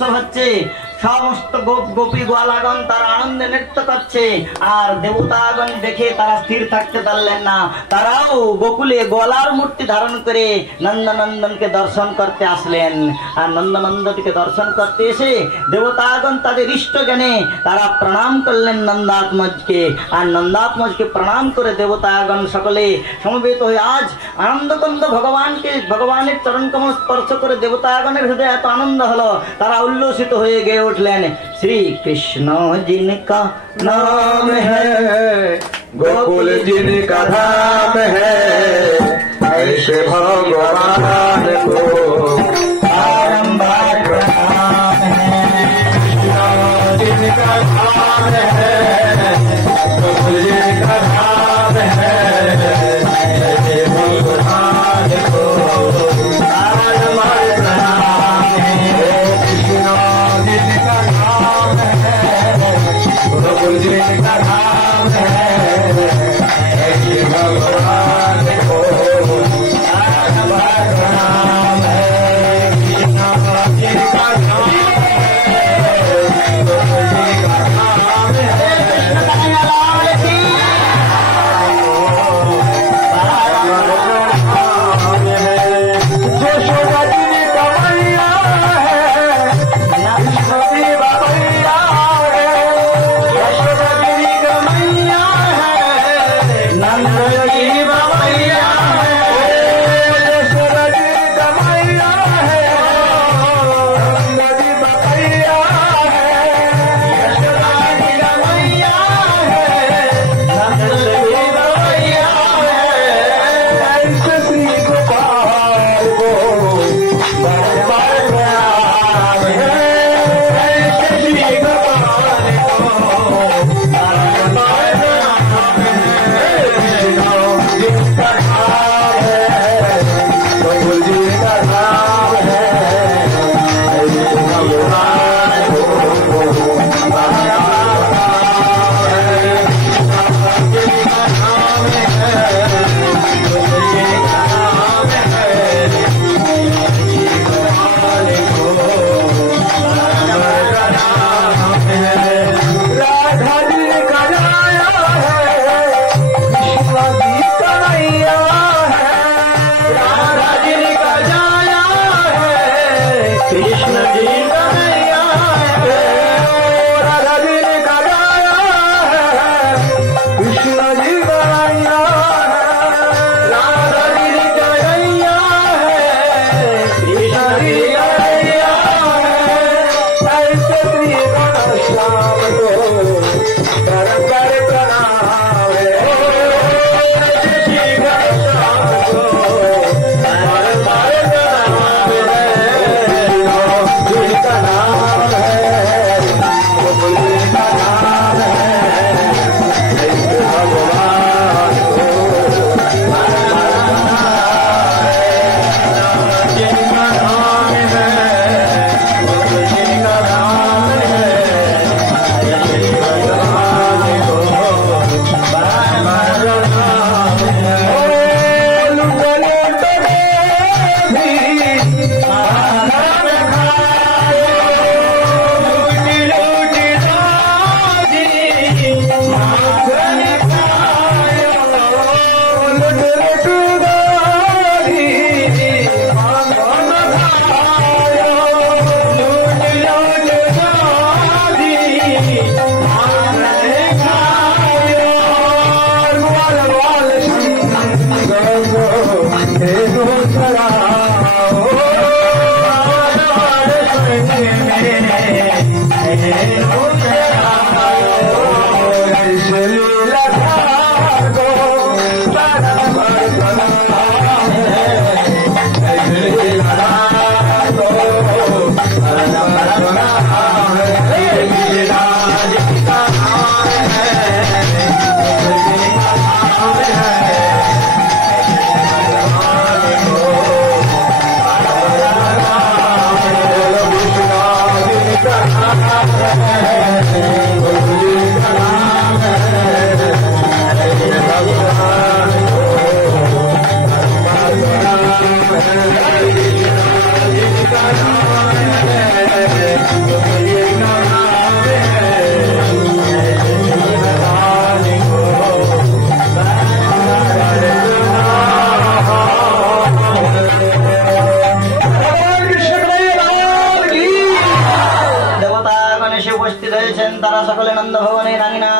উৎসব হচ্ছে, সমস্ত গোপ গোপী গোয়ালাগণ তারা আনন্দে নৃত্য করছে, আর দেবতাগণ দেখে তারা স্থির থাকতে পারলেন না। তারাও গোকুলে গোয়ালার মূর্তি ধারণ করে নন্দনন্দনকে দর্শন করতে আসলেন। আর নন্দনন্দনকে দর্শন করতে এসে দেবতাগণ তাদের ইষ্ট জ্ঞানে তারা প্রণাম করলেন নন্দাত্মজকে। আর নন্দাত্মজকে প্রণাম করে দেবতাগণ সকলে সমবেত হয়ে আজ আনন্দকন্দ ভগবানের চরণ কমল স্পর্শ করে দেবতাগণের হৃদয়ে এত আনন্দ হলো, তারা উল্লসিত হয়ে গিয়ে उठलेन। श्री कृष्ण जिनका नाम है, गोकुल जिनका धाम है, ऐसे भगवान को बारंबार प्रणाम है। जिनका धाम है, गोकुल जिनका धाम है, ऐसे भगवान को बारंबार प्रणाम है। कृष्ण जिनका धाम है, गोकुल जिनका धाम है, ऐसे भगवान को बारंबार प्रणाम है। कृष्ण जिनका धाम है, गोकुल जिनका धाम है, यशोदा जी का मैया है, यशोदा जी का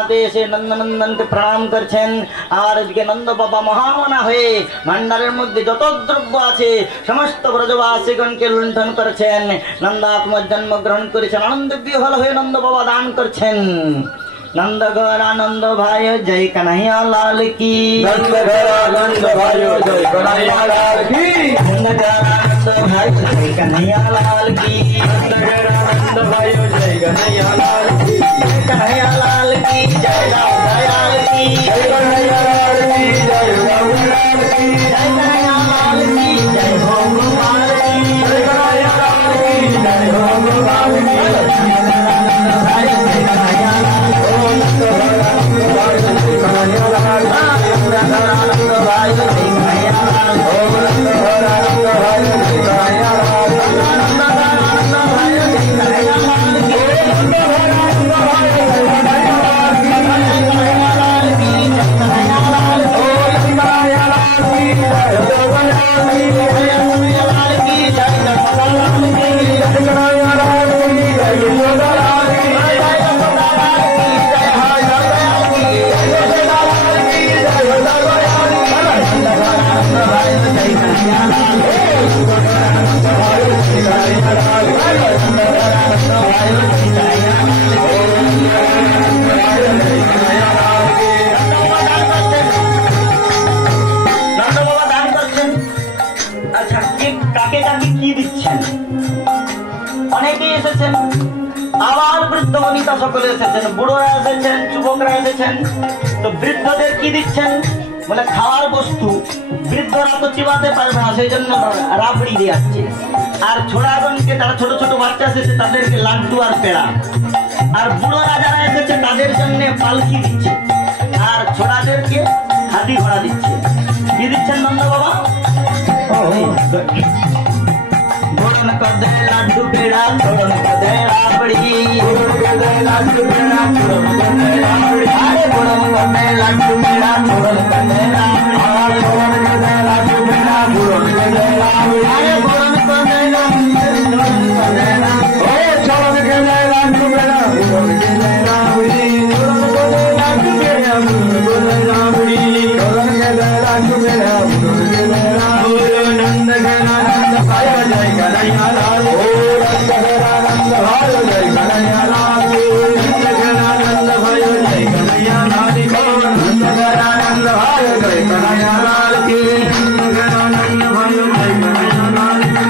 হাতে এসে নন্দনন্দনকে প্রণাম করছেন। আর এদিকে নন্দ বাবা মহামনা হয়ে ভান্ডারের মধ্যে যত দ্রব্য আছে সমস্ত ব্রজবাসীগণকে লুণ্ঠন করেছেন। নন্দাত্মজ জন্ম গ্রহণ করেছেন, আনন্দ বিহ্বল হয়ে নন্দ বাবা দান করছেন। नंद गौरानंद भाई जय कन्हैया लाल की, नंद गौरानंद भाई जय कन्हैया लाल की, नंद गौरानंद भाई जय कन्हैया लाल की, नंद गौरानंद भाई जय कन्हैया लाल की, जय कन्हैया लाल की, जय राम दयाल की, जय कन्हैया लाल की, जय राम लाल की, जय कन्हैया लाल की, जय हो गोपाल की, जय कन्हैया लाल की, जय हो गोपाल की, भाई जय कन्हैया लाल की, नंद गौरानंद भाई जय कन्हैया लाल की, नंद गौरानंद भाई जय कन्हैया लाल की, नंद गौरानंद भाई जय कन्हैया लाल की, नंद गौरानंद भाई जय कन्हैया लाल की, नंद गौरानंद भाई जय कन्हैया लाल की, कन्हैया लाल की, कन्हैया लाल की, कन्हैया लाल की, जय कन्हैया लाल की, जय कन्हैया लाल की, कन्हैया लाल की, जय यशोदा लाल की, जय यशोदा लाल की, जय हाय दयाल की, यशोदा लाल की, जय यशोदा लाल की, नंद गौरानंद भाई जय कन्हैया लाल की, नंद गौरानंद भाई जय कन्हैया लाल की, नंद गौरानंद भाई जय कन्हैया लाल की। নন্দ বাবা দান করছেন। আচ্ছা, কাকে কাকে কি দিচ্ছেন? অনেকেই এসেছেন, আবার বৃদ্ধ বনিতা সকলে এসেছেন, বুড়োরা এসেছেন, যুবকরা এসেছেন। তো বৃদ্ধদের কি দিচ্ছেন? বলে খাওয়ার বস্তু। বৃদ্ধরা তো চিবাতে পারবে না, সেই জন্য রাবড়ি দিয়ে আসছে। আর ছোড়াগণকে, যারা ছোট ছোট বাচ্চা এসেছে তাদেরকে লাড্ডু আর পেড়া। আর বুড়োরা যারা এসেছে তাদের জন্য পালকি দিচ্ছে। আর ছোড়াদেরকে হাতি ঘোড়া দিচ্ছে। কি দিচ্ছেন নন্দ বাবা? गोरन को दे लाडू पेड़ा, गोरन को दे राबड़ी, गोरन को दे लाडू पेड़ा, गोरन को दे राबड़ी, अरे गोरन को दे लाडू पेड़ा, गोरन को दे राबड़ी, अरे गोरन को दे लाडू पेड़ा, गोरन को दे राबड़ी, अरे गोरन को दे लाडू पेड़ा, गोरन को दे राबड़ी, ओ छोरन को दे लाडू पेड़ा, गोरन को दे राबड़ी, गोरन को दे लाडू पेड़ा, गोरन को दे राबड़ी, गोरन को दे लाडू पेड़ा, गोरन को दे राबड़ी। नंद गौरानंद भाई जय कन्हैया लाल की, नंद गौरानंद भाई जय कन्हैया लाल की, नंद गौरानंद भाई जय कन्हैया लाल की, नंद गौरानंद भाई जय कन्हैया लाल की, नंद गौरानंद भाई जय कन्हैया लाल की।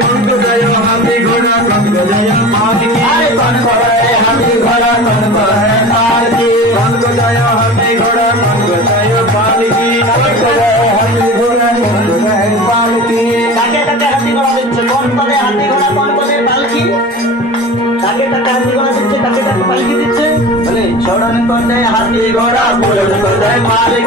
कौन को जय हाथी घोड़ा, कौन को जय माल की, अरे कौन को जय हाथी घोड़ा, कौन को है माल की, कौन को जय हाथी घोड़ा, कौन को जय माल की, कौन को जय हाथी घोड़ा, कौन को जय माल की। কাকে কাকে হাতি ঘোড়া দিচ্ছে? কোন পদে হাতি ঘোড়া, কোন পদে পালকি? কাকে কাকে হাতি ঘোড়া দিচ্ছে, কাকে কাকে পালকি দিচ্ছে? বলে छोड़न को दे हाथी घोड़ा, गोरन को दे मालिक,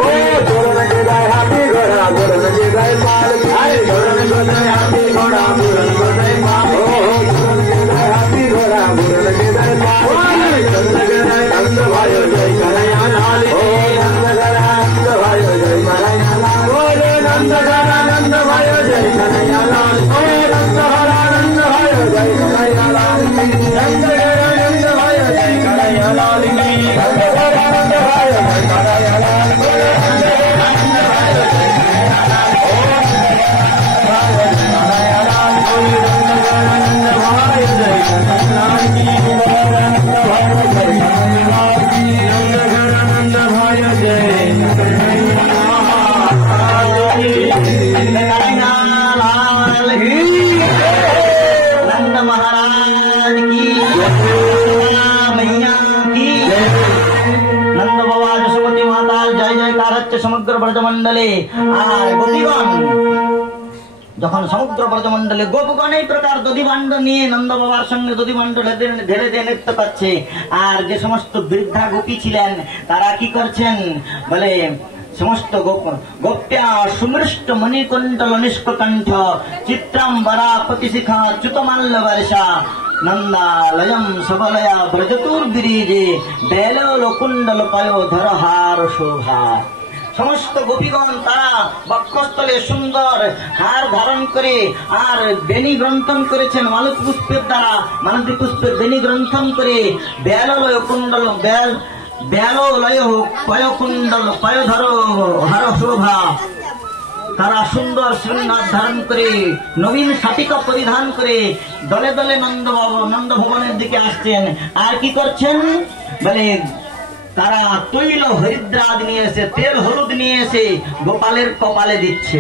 गोरन को दे हाथी घोड़ा, गोरन को दे मालिक, अरे छोड़न को दे हाथी घोड़ा, गोरन को दे मालिक, गोरन को दे हाथी घोड़ा, गोरन को दे मालिक। नंद गौरानंद भाई जय कन्हैया लाल की, नंद गौरानंद भाई जय कन्हैया लाल की, नंद गौरानंद भाई जय कन्हैया लाल की, नंद गौरानंद भाई जय कन्हैया लाल की, नंद गौरानंद भाई जय कन्हैया लाल की, नंद गौरानंद भाई जय कन्हैया लाल की, नंद गौरानंद भाई जय कन्हैया लाल की, कन्हैया लाल की, नंद गौरानंद भाई जय कन्हैया लाल की, गौरानंद भाई जय कन्हैया लाल की, नंद गौरानंद भाई जय कन्हैया लाल की, नंद महाराज की, मैया की, नंद बाबा यशोमती माता जय जयकार হচ্ছে সমগ্র ব্রজমণ্ডলে। আর গোপীগণ যখন সমগ্র ব্রজমণ্ডলে গোপগণ এই প্রকার দধিভাণ্ড নিয়ে নন্দ বাবার সঙ্গে দধিভাণ্ড ঢেলে দিয়ে নৃত্য করছে। আর যে সমস্ত বৃদ্ধা গোপী ছিলেন তারা কি করছেন? বলে সমস্ত গোপ্যা সুমৃষ্ট মণিকুণ্ডল নিষ্কণ্ঠ চিত্রাম্বরা প্রতিশিখা চ্যুতমাল্য বর্ষা নন্দালয়ম সবলয়া ব্রজতুর্বিরিজে বেল কুণ্ডল পয় ধরহার শোভা। সমস্ত গোপীগণ তারা বক্ষস্থলে সুন্দর হার ধারণ করে আর বেণী গ্রন্থন করেছেন মালতী পুষ্পের দ্বারা, মালতী পুষ্পের বেণী গ্রন্থন করে ব্যাললয় কুণ্ডল ব্যাললয় পয়কুণ্ডল পয়ধর হর শোভা তারা সুন্দর শ্রীনাথ ধারণ করে নবীন শাটিকা পরিধান করে দলে দলে নন্দ ভবনের দিকে আসছেন। আর কি করছেন বলে তারা তৈল হরিদ্রাদ নিয়ে এসে তেল হলুদ নিয়ে এসে গোপালের কপালে দিচ্ছে।